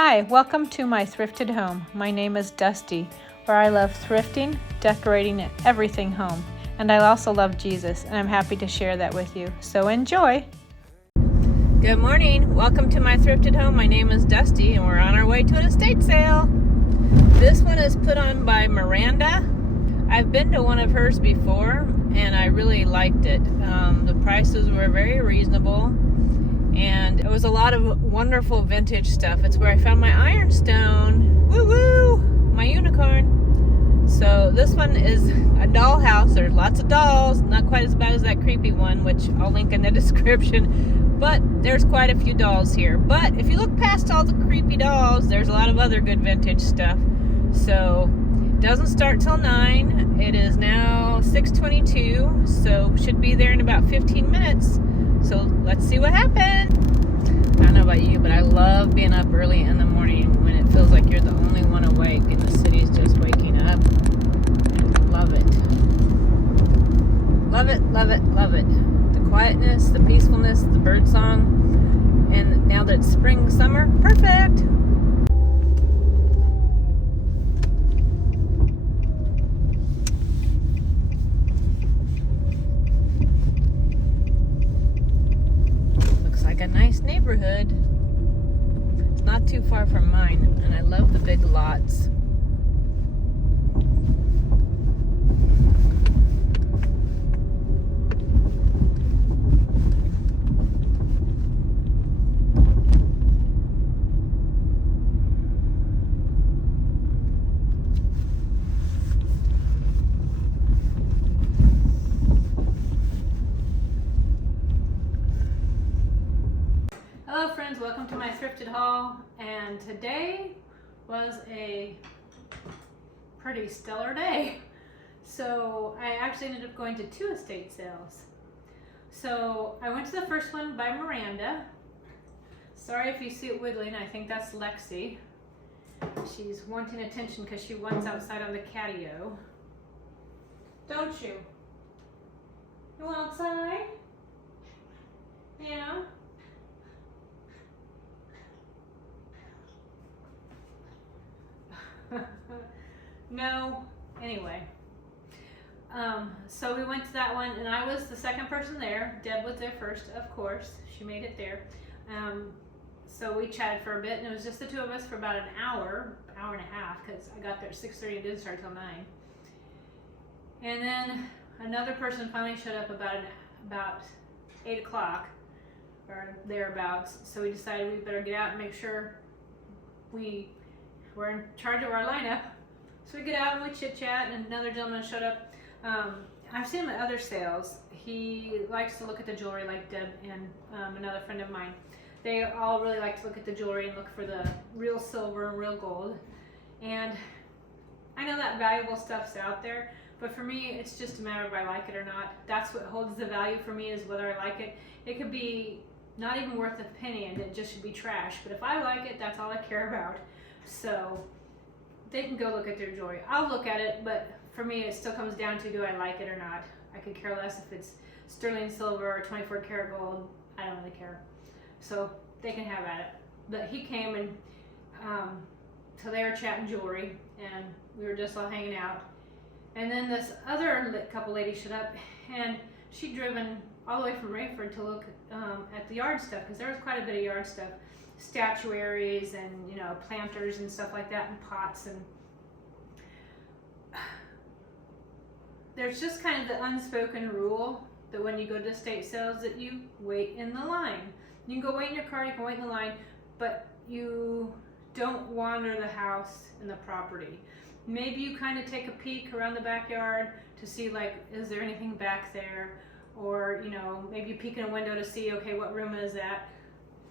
Hi, welcome to my thrifted home. My name is Dusti, where I love thrifting, decorating, and everything home. And I also love Jesus, and I'm happy to share that with you. So enjoy! Good morning. Welcome to my thrifted home. My name is Dusti, and we're on our way to an estate sale. This one is put on by Miranda. I've been to one of hers before, and I really liked it. The prices were very reasonable. And it was a lot of wonderful vintage stuff. It's where I found my ironstone. Woo woo! My unicorn. So this one is a dollhouse. There's lots of dolls. Not quite as bad as that creepy one, which I'll link in the description. But there's quite a few dolls here. But if you look past all the creepy dolls, there's a lot of other good vintage stuff. So it doesn't start till 9. It is now 6:22. So should be there in about 15 minutes. So let's see what happens. I don't know about you, but I love being up early in the morning when it feels like you're the only one awake and the city's just waking up. Love it. Love it, love it, love it. The quietness, the peacefulness, the bird song. And now that it's spring, summer, perfect. A nice neighborhood. It's not too far from mine, and I love the big lots. Hello friends, welcome to my thrifted haul, and today was a pretty stellar day. So I actually ended up going to 2 estate sales. So I went to the first one by Miranda. Sorry if you see it wiggling, I think that's Lexi. She's wanting attention because she wants outside on the catio. Don't you? You want outside? Yeah? No. Anyway, so we went to that one, and I was the second person there. Deb was there first, of course. She made it there. So we chatted for a bit, and it was just the two of us for about an hour and a half, because I got there at 6:30 and didn't start till 9. And then another person finally showed up about 8 o'clock or thereabouts. So we decided we better get out and make sure we're in charge of our lineup. So we get out and we chit chat, and another gentleman showed up. I've seen him at other sales. He likes to look at the jewelry, like Deb and another friend of mine. They all really like to look at the jewelry and look for the real silver and real gold. And I know that valuable stuff's out there, but for me, it's just a matter of if I like it or not. That's what holds the value for me, is whether I like it. It could be not even worth a penny and it just should be trash, but if I like it, that's all I care about. So they can go look at their jewelry. I'll look at it, but for me it still comes down to, do I like it or not? I could care less if it's sterling silver or 24 karat gold. I don't really care. So they can have at it. But he came, and so they were chatting jewelry, and we were just all hanging out. And then this other couple ladies showed up, and she'd driven all the way from Rayford to look at the yard stuff, because there was quite a bit of yard stuff. Statuaries and, planters and stuff like that, and pots. And there's just kind of the unspoken rule that when you go to estate sales, that you wait in the line. You can go wait in your car, you can wait in the line, but you don't wander the house and the property. Maybe you kind of take a peek around the backyard to see, like, is there anything back there? Or, maybe you peek in a window to see, okay, what room is that?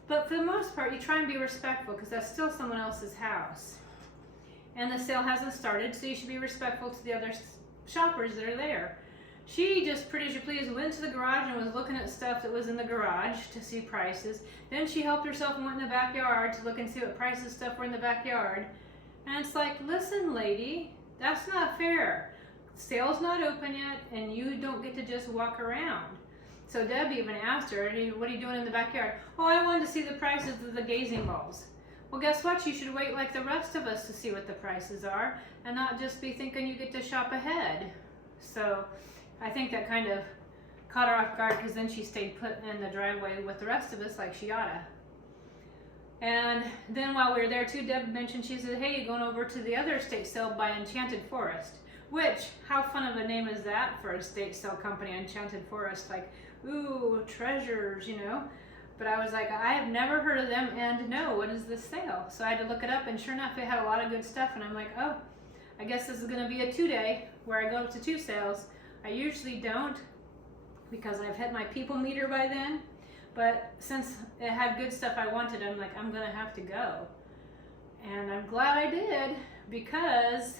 But for the most part, you try and be respectful, because that's still someone else's house. And the sale hasn't started, so you should be respectful to the other shoppers that are there. She just, pretty as you please, went to the garage and was looking at stuff that was in the garage to see prices. Then she helped herself and went in the backyard to look and see what prices stuff were in the backyard. And it's like, listen, lady, that's not fair. The sale's not open yet, and you don't get to just walk around. So Deb even asked her, what are you doing in the backyard? Oh, I wanted to see the prices of the gazing balls. Well, guess what? You should wait like the rest of us to see what the prices are and not just be thinking you get to shop ahead. So I think that kind of caught her off guard, because then she stayed put in the driveway with the rest of us like she oughta. And then while we were there too, Deb mentioned, she said, hey, you going over to the other estate sale by Enchanted Forest? Which, how fun of a name is that for a estate sale company, Enchanted Forest? Like, ooh, treasures, you know? But I was like, I have never heard of them, and no, what is this sale? So I had to look it up, and sure enough, it had a lot of good stuff, and I'm like, oh, I guess this is gonna be a 2-day where I go to 2 sales. I usually don't, because I've hit my people meter by then. But since it had good stuff I wanted, I'm like, I'm gonna have to go. And I'm glad I did, because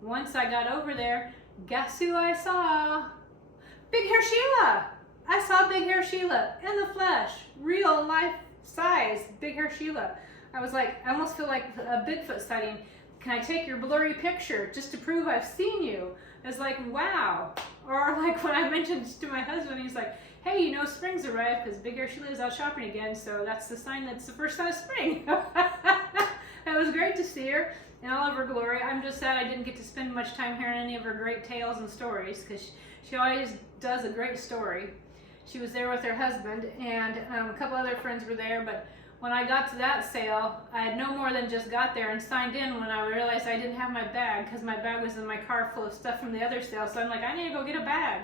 once I got over there, guess who I saw? Big Hair Sheila! I saw Big Hair Sheila in the flesh, real life size Big Hair Sheila. I was like, I almost feel like a Bigfoot sighting. Can I take your blurry picture just to prove I've seen you? It's like, wow. Or like when I mentioned to my husband, he's like, hey, you know, spring's arrived because Big Hair Sheila is out shopping again, so that's the sign that's the first sign of spring. It was great to see her in all of her glory. I'm just sad I didn't get to spend much time hearing any of her great tales and stories, because she always does a great story. She was there with her husband, and a couple other friends were there, but when I got to that sale, I had no more than just got there and signed in when I realized I didn't have my bag, because my bag was in my car full of stuff from the other sale. So I'm like, I need to go get a bag.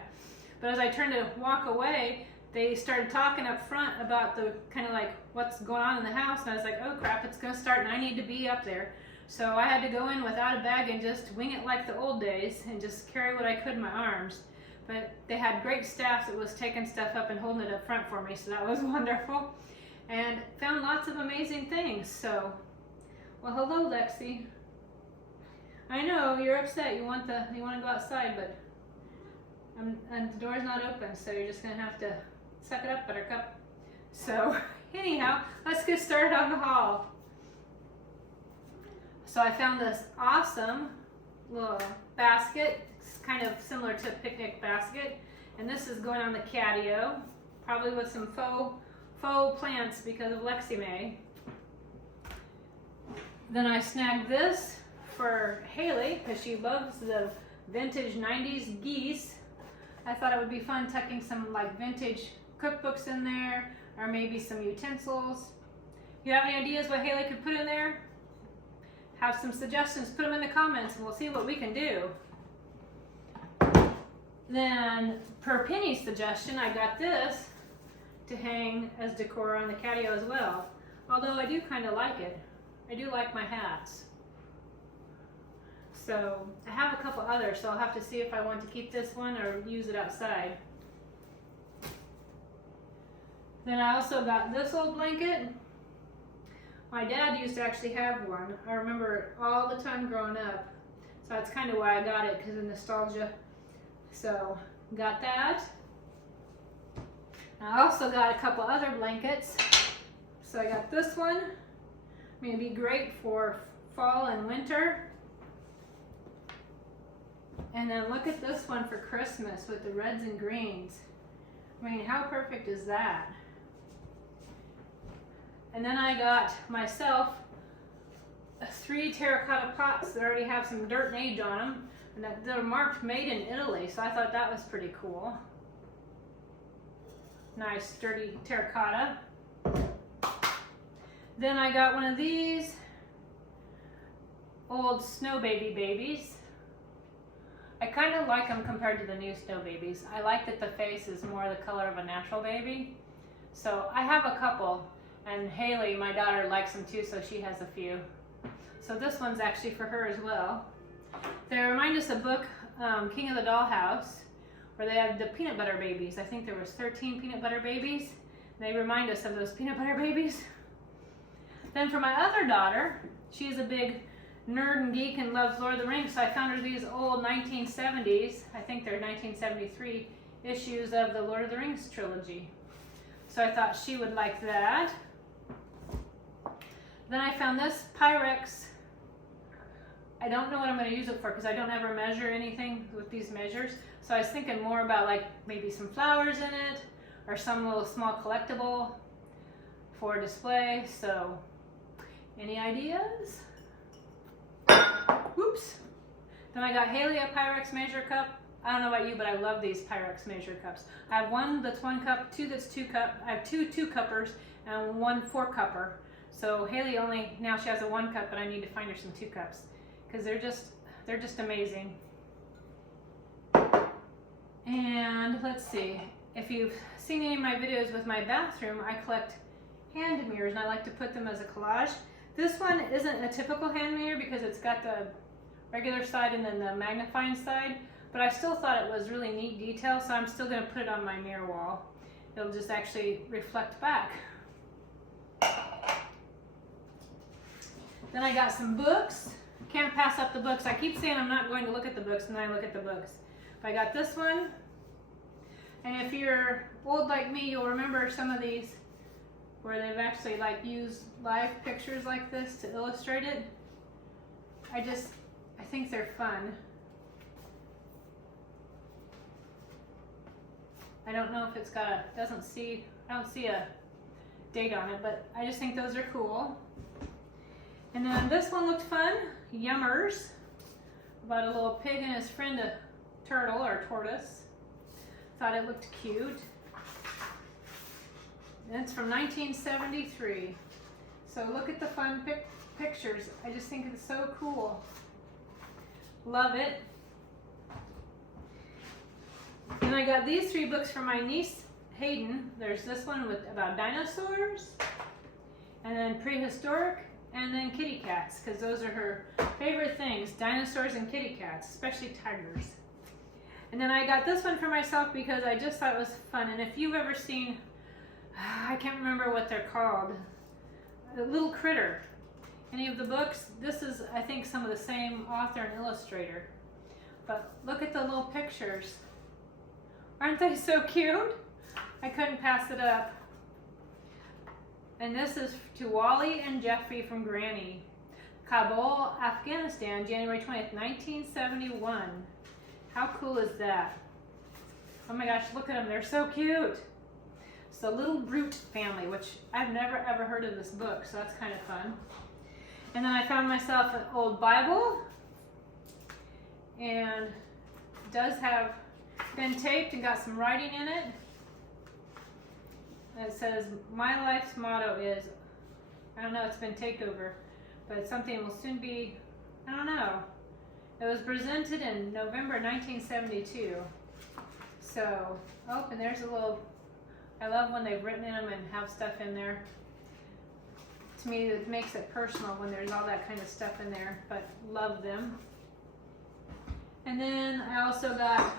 But as I turned to walk away, they started talking up front about the kind of like what's going on in the house. And I was like, oh crap, it's going to start and I need to be up there. So I had to go in without a bag and just wing it like the old days and just carry what I could in my arms. But they had great staff that was taking stuff up and holding it up front for me, so that was wonderful. And found lots of amazing things. So, well, hello, Lexi. I know you're upset. You want to go outside, but and the door's not open, so you're just gonna have to suck it up, Buttercup. So, anyhow, let's get started on the haul. So I found this awesome little basket. It's kind of similar to a picnic basket, and this is going on the catio, probably with some faux plants because of Lexi May. Then I snagged this for Haley because she loves the vintage 90s geese. I thought it would be fun tucking some like vintage cookbooks in there, or maybe some utensils. You have any ideas what Haley could put in there? Have some suggestions, put them in the comments and we'll see what we can do. Then, per Penny's suggestion, I got this to hang as decor on the catio as well. Although I do kind of like it. I do like my hats. So I have a couple others, so I'll have to see if I want to keep this one or use it outside. Then I also got this old blanket. My dad used to actually have one. I remember it all the time growing up. So that's kind of why I got it, because of nostalgia. So, got that. I also got a couple other blankets. So I got this one. I mean, it'd be great for fall and winter. And then look at this one for Christmas with the reds and greens. I mean, how perfect is that? And then I got myself 3 terracotta pots that already have some dirt and age on them. And that they're marked made in Italy, so I thought that was pretty cool. Nice sturdy terracotta. Then I got one of these old snow babies. I kind of like them compared to the new snow babies. I like that the face is more the color of a natural baby. So I have a couple, and Haley, my daughter, likes them too, so she has a few. So this one's actually for her as well. They remind us of book King of the Dollhouse, where they had the peanut butter babies. I think there was 13 peanut butter babies. They remind us of those peanut butter babies. Then for my other daughter, she's a big nerd and geek and loves Lord of the Rings, so I found her these old 1970s, I think they're 1973 issues of the Lord of the Rings trilogy. So I thought she would like that. Then I found this Pyrex. I don't know what I'm going to use it for because I don't ever measure anything with these measures. So I was thinking more about like maybe some flowers in it or some little small collectible for display. So Any ideas? Whoops. Then I got Haley a Pyrex measure cup. I don't know about you, but I love these Pyrex measure cups. I have one that's 1 cup, two that's 2 cup. I have two 2-cuppers and one 4-cupper. So Haley now she has a 1 cup, but I need to find her some 2 cups because they're just amazing. And let's see, if you've seen any of my videos with my bathroom, I collect hand mirrors and I like to put them as a collage. This one isn't a typical hand mirror because it's got the regular side and then the magnifying side, but I still thought it was really neat detail, so I'm still going to put it on my mirror wall. It'll just actually reflect back. Then I got some books. Can't pass up the books. I keep saying I'm not going to look at the books, and then I look at the books. But I got this one. And if you're old like me, you'll remember some of these where they've actually like used live pictures like this to illustrate it. I think they're fun. I don't know if it's got I don't see a date on it, but I just think those are cool. And then this one looked fun, Yummers, about a little pig and his friend, a turtle or tortoise. Thought it looked cute. And it's from 1973. So look at the fun pictures. I just think it's so cool. Love it. And I got these 3 books from my niece, Hayden. There's this one about dinosaurs, and then prehistoric, and then kitty cats, because those are her favorite things, dinosaurs and kitty cats, especially tigers. And then I got this one for myself because I just thought it was fun. And if you've ever seen, I can't remember what they're called, The Little Critter, any of the books, this is, I think, some of the same author and illustrator. But look at the little pictures. Aren't they so cute? I couldn't pass it up. And this is to Wally and Jeffrey from Granny. Kabul, Afghanistan, January 20th, 1971. How cool is that? Oh my gosh, look at them, they're so cute. It's the Little Brute family, which I've never ever heard of this book, so that's kind of fun. And then I found myself an old Bible, and it does have been taped and got some writing in it. And it says, my life's motto is, I don't know, it's been taped over, but something will soon be, I don't know. It was presented in November 1972. So, oh, and there's a little, I love when they've written in them and have stuff in there. To me, it makes it personal when there's all that kind of stuff in there, but love them. And then I also got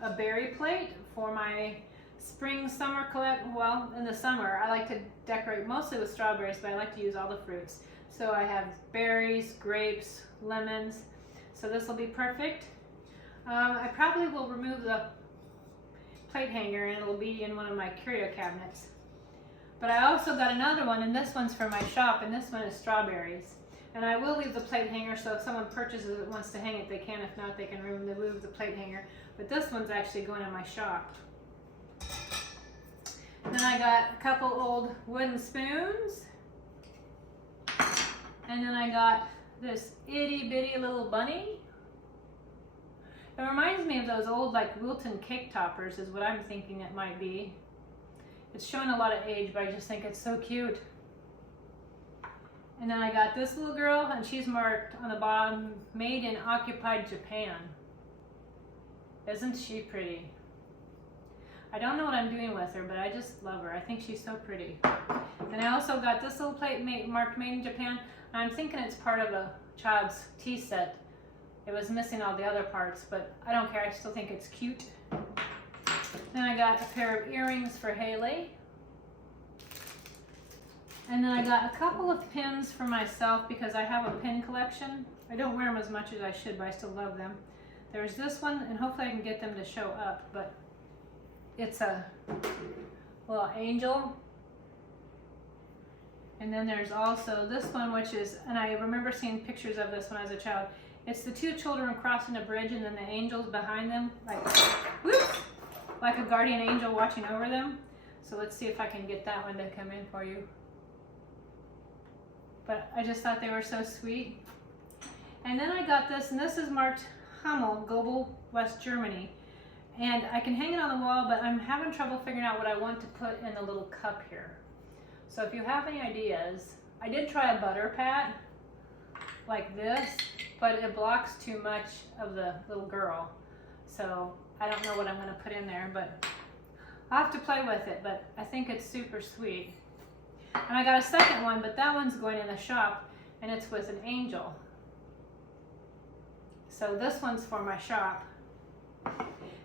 a berry plate for my spring summer collect. Well, in the summer I like to decorate mostly with strawberries, but I like to use all the fruits. So I have berries, grapes, lemons, so this will be perfect. I probably will remove the plate hanger and it'll be in one of my curio cabinets. But I also got another one, and this one's for my shop, and this one is strawberries. And I will leave the plate hanger, so if someone purchases it, wants to hang it, they can. If not, they can remove the plate hanger. But this one's actually going in my shop. Then I got a couple old wooden spoons. And then I got this itty bitty little bunny. It reminds me of those old like Wilton cake toppers is what I'm thinking it might be. It's showing a lot of age, but I just think it's so cute. And then I got this little girl, and she's marked on the bottom, made in occupied Japan. Isn't she pretty? I don't know what I'm doing with her, but I just love her. I think she's so pretty. And I also got this little plate marked made in Japan. I'm thinking it's part of a child's tea set. It was missing all the other parts, but I don't care. I still think it's cute. Then I got a pair of earrings for Haley. And then I got a couple of pins for myself because I have a pin collection. I don't wear them as much as I should, but I still love them. There's this one, and hopefully I can get them to show up, but it's a little angel. And then there's also this one, which is, and I remember seeing pictures of this when I was a child. It's the two children crossing a bridge, and then the angels behind them, like, whoops, like a guardian angel watching over them. So let's see if I can get that one to come in for you. but I just thought they were so sweet. And then I got this, and this is marked Hummel, Global West Germany. And I can hang it on the wall, but I'm having trouble figuring out what I want to put in the little cup here. So if you have any ideas, I did try a butter pat like this, but it blocks too much of the little girl. So I don't know what I'm going to put in there, but I'll have to play with it, but I think it's super sweet. And I got a second one, but that one's going in the shop, and it's with an angel. So this one's for my shop.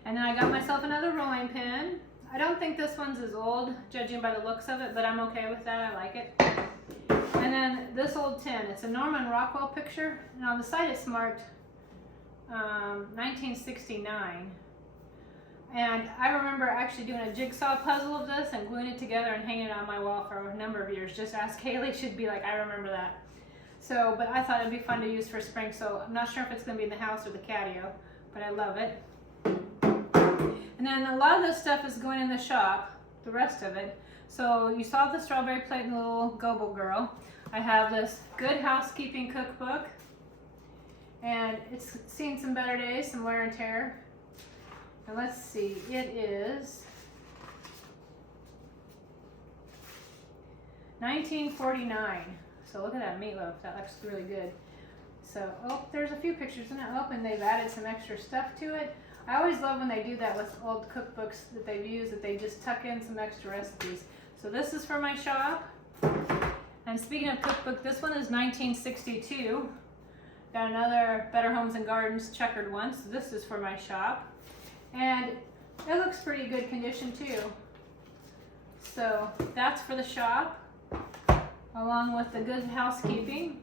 And then I got myself another rolling pin. I don't think this one's as old, judging by the looks of it, but I'm okay with that. I like it. And then this old tin. It's a Norman Rockwell picture, and on the side it's marked 1969. And I remember actually doing a jigsaw puzzle of this and gluing it together and hanging it on my wall for a number of years. Just ask Haley, she'd be like, I remember that. So, but I thought it'd be fun to use for spring, so I'm not sure if it's gonna be in the house or the catio, but I love it. And then a lot of this stuff is going in the shop, the rest of it. So you saw the strawberry plate and the little Goble girl. I have this Good Housekeeping cookbook, and it's seen some better days, some wear and tear. And let's see, it is 1949. So look at that meatloaf, that looks really good. So, oh, there's a few pictures in it. Oh, and they've added some extra stuff to it. I always love when they do that with old cookbooks that they've used, that they just tuck in some extra recipes. So this is for my shop. And speaking of cookbook, this one is 1962. Got another Better Homes and Gardens checkered one, so this is for my shop. And it looks pretty good condition too. So that's for the shop, along with the Good Housekeeping.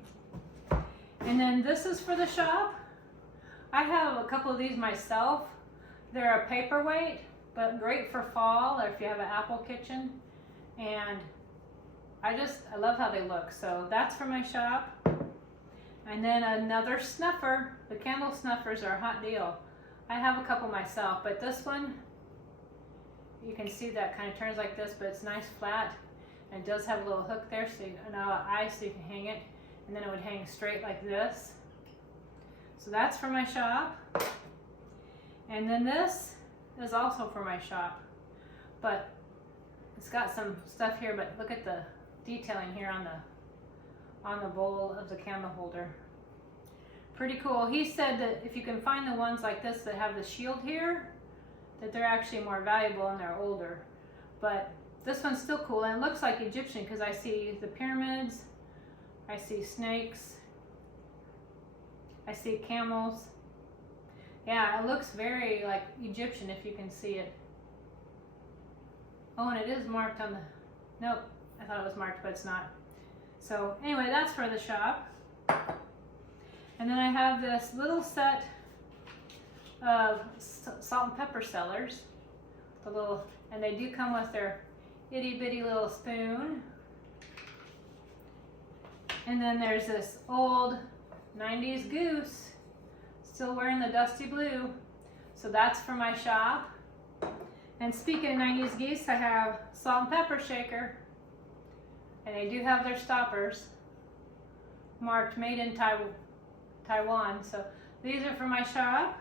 And then this is for the shop. I have a couple of these myself. They're a paperweight, but great for fall or if you have an apple kitchen. And I love how they look. So that's for my shop. And then another snuffer. The candle snuffers are a hot deal. I have a couple myself, but this one, you can see that kind of turns like this, but it's nice flat. And it does have a little hook there, so an eye, so you can hang it. And then it would hang straight like this. So that's for my shop. And then this is also for my shop. But it's got some stuff here, but look at the detailing here on the bowl of the candle holder. Pretty cool. He said that if you can find the ones like this that have the shield here, that they're actually more valuable and they're older. But this one's still cool, and it looks like Egyptian because I see the pyramids, I see snakes, I see camels. Yeah, it looks very like Egyptian if you can see it. Oh, and it is marked on the, nope, I thought it was marked, but it's not. So anyway, that's for the shop. And then I have this little set of salt and pepper sellers. And they do come with their itty bitty little spoon. And then there's this old 90s goose, still wearing the dusty blue. So that's for my shop. And speaking of 90s geese, I have salt and pepper shaker. And they do have their stoppers marked made in Taiwan. So these are for my shop.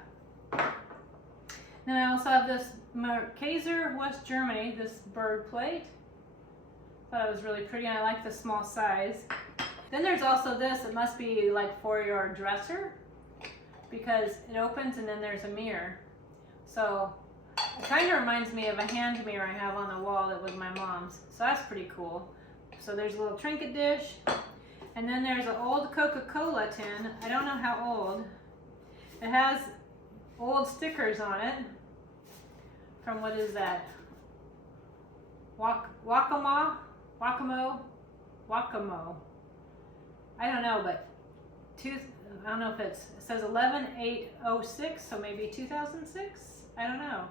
Then I also have this Makeover, West Germany, this bird plate. Thought it was really pretty, and I like the small size. Then there's also this, it must be like for your dresser, because it opens and then there's a mirror. So it kind of reminds me of a hand mirror I have on the wall that was my mom's. So that's pretty cool. So there's a little trinket dish. And then there's an old Coca-Cola tin. I don't know how old. It has old stickers on it. From what is that? Wakamo? I don't know, but I don't know if it says 11/8/06, so maybe 2006? I don't know.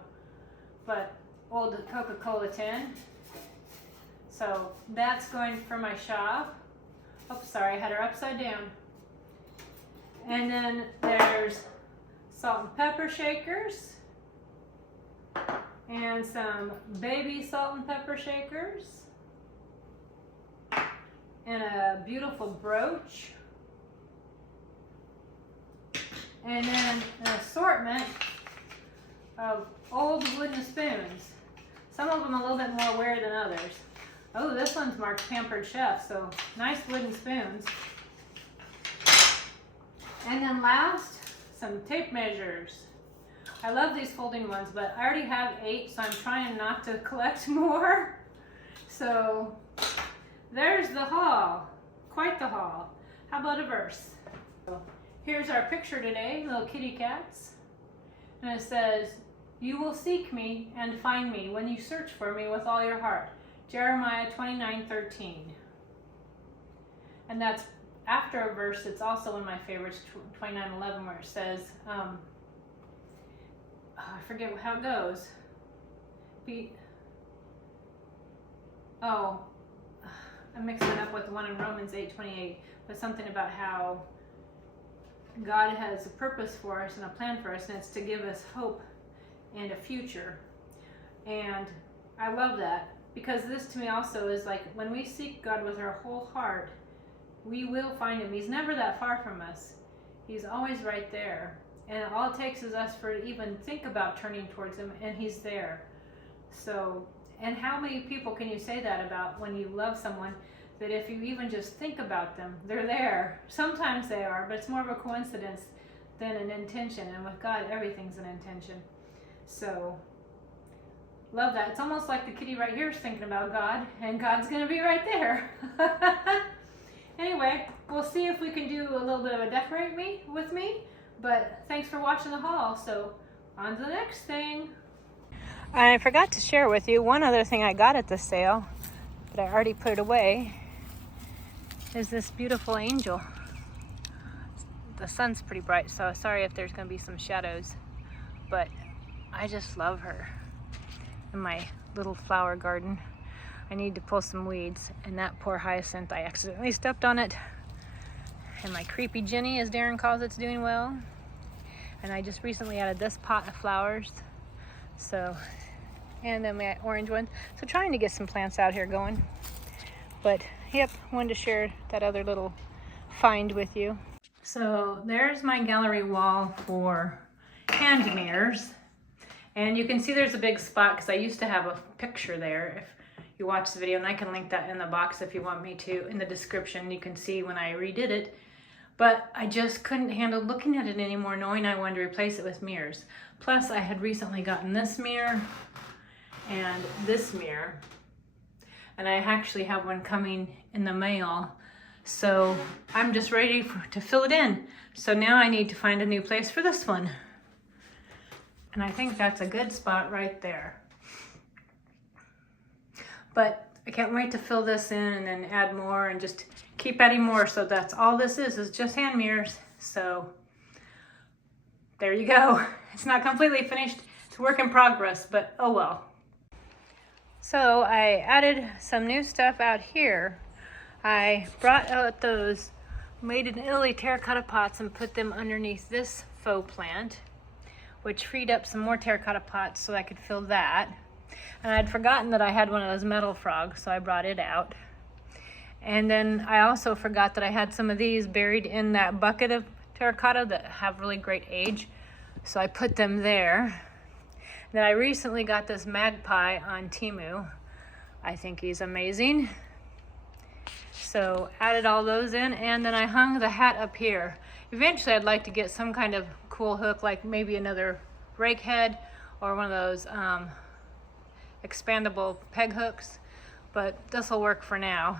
But old Coca-Cola tin. So that's going for my shop. Oh, sorry, I had her upside down. And then there's salt and pepper shakers. And some baby salt and pepper shakers. and a beautiful brooch. And then an assortment of old wooden spoons. Some of them a little bit more wear than others. Oh, this one's marked Pampered Chef, so nice wooden spoons. And then last, some tape measures. I love these folding ones, but I already have 8, so I'm trying not to collect more. So there's the haul. Quite the haul. How about a verse? Here's our picture today, little kitty cats. And it says, "You will seek me and find me when you search for me with all your heart." Jeremiah 29:13. And that's after a verse. It's also one of my favorites, 29:11, where it says, I forget how it goes. I'm mixing it up with the one in Romans 8:28, but something about how God has a purpose for us and a plan for us, and it's to give us hope and a future. And I love that, because this to me also is like, when we seek God with our whole heart, we will find him. He's never that far from us. He's always right there. And all it takes is us for to even think about turning towards him, and he's there. So, and how many people can you say that about when you love someone, that if you even just think about them, they're there? Sometimes they are, but it's more of a coincidence than an intention. And with God, everything's an intention. So, love that. It's almost like the kitty right here is thinking about God, and God's going to be right there. Anyway, we'll see if we can do a little bit of a decorate me with me. But thanks for watching the haul. So, on to the next thing. I forgot to share with you one other thing I got at the sale, but I already put it away, is this beautiful angel. The sun's pretty bright, so sorry if there's going to be some shadows, but I just love her. In my little flower garden, I need to pull some weeds, and that poor hyacinth, I accidentally stepped on it. And my creepy Jenny, as Darren calls it's doing well. And I just recently added this pot of flowers. So, and then my orange ones. So trying to get some plants out here going. But yep, wanted to share that other little find with you. So there's my gallery wall for hand mirrors. And you can see there's a big spot because I used to have a picture there. If you watch the video, and I can link that in the box if you want me to, in the description. You can see when I redid it. But I just couldn't handle looking at it anymore, knowing I wanted to replace it with mirrors. Plus, I had recently gotten this mirror and this mirror. And I actually have one coming in the mail. So I'm just ready to fill it in. So now I need to find a new place for this one. And I think that's a good spot right there. But I can't wait to fill this in and then add more and just keep adding more. So that's all this is just hand mirrors. So there you go. It's not completely finished. It's a work in progress, but oh well. So I added some new stuff out here. I brought out those made in Italy terracotta pots and put them underneath this faux plant, which freed up some more terracotta pots so I could fill that. And I'd forgotten that I had one of those metal frogs, so I brought it out. And then I also forgot that I had some of these buried in that bucket of terracotta that have really great age, so I put them there. Then I recently got this magpie on Temu. I think he's amazing. So added all those in, and then I hung the hat up here. Eventually I'd like to get some kind of cool hook, like maybe another rake head or one of those expandable peg hooks, but this will work for now.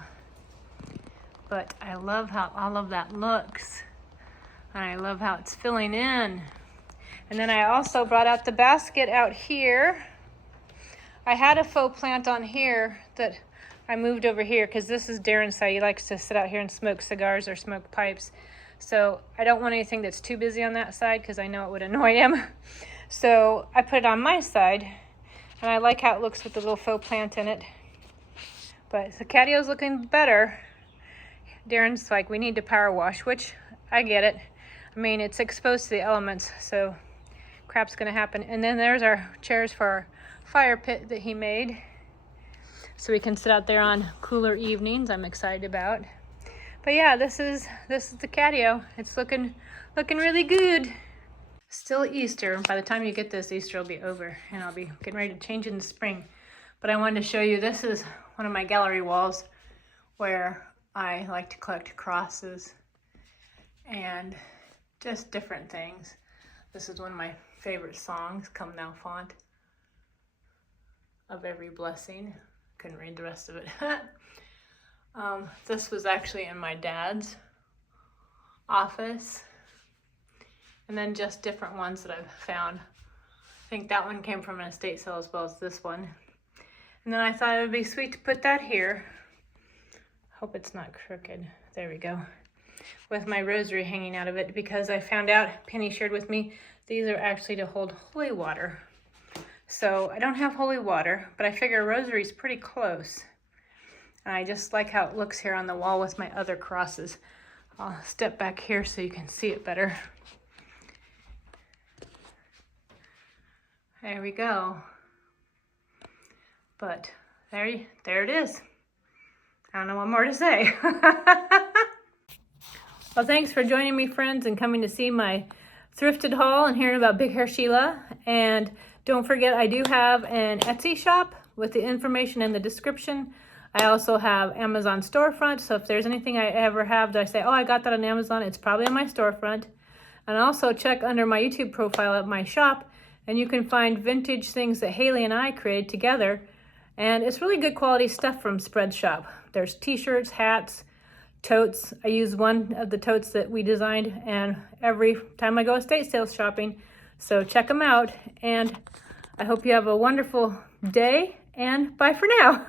But I love how all of that looks, and I love how it's filling in. And then I also brought out the basket out here. I had a faux plant on here that I moved over here because this is Darren's side. He likes to sit out here and smoke cigars or smoke pipes. So I don't want anything that's too busy on that side because I know it would annoy him. So I put it on my side, and I like how it looks with the little faux plant in it. But the catio's looking better. Darren's like, we need to power wash, which I get it. I mean, it's exposed to the elements, so crap's gonna happen. And then there's our chairs for our fire pit that he made, so we can sit out there on cooler evenings. I'm excited about. But yeah, this is the catio. It's looking really good. Still Easter. By the time you get this, Easter will be over and I'll be getting ready to change in the spring. But I wanted to show you, this is one of my gallery walls where I like to collect crosses and just different things. This is one of my favorite songs, Come Thou Font of Every Blessing. Couldn't read the rest of it. This was actually in my dad's office. And then just different ones that I've found. I think that one came from an estate sale as well as this one. And then I thought it would be sweet to put that here. Hope it's not crooked. There we go. With my rosary hanging out of it, because I found out, Penny shared with me, these are actually to hold holy water. So I don't have holy water, but I figure rosary is pretty close. And I just like how it looks here on the wall with my other crosses. I'll step back here so you can see it better. There we go. But there it is. I don't know what more to say. Well, thanks for joining me, friends, and coming to see my thrifted haul and hearing about Big Hair Sheila. And don't forget, I do have an Etsy shop with the information in the description. I also have Amazon storefront, so if there's anything I ever have that I say, oh, I got that on Amazon, it's probably on my storefront. And also check under my YouTube profile at my shop, and you can find vintage things that Haley and I created together. And it's really good quality stuff from Spread Shop. There's t-shirts, hats, totes. I use one of the totes that we designed and every time I go estate sales shopping. So check them out, and I hope you have a wonderful day, and bye for now.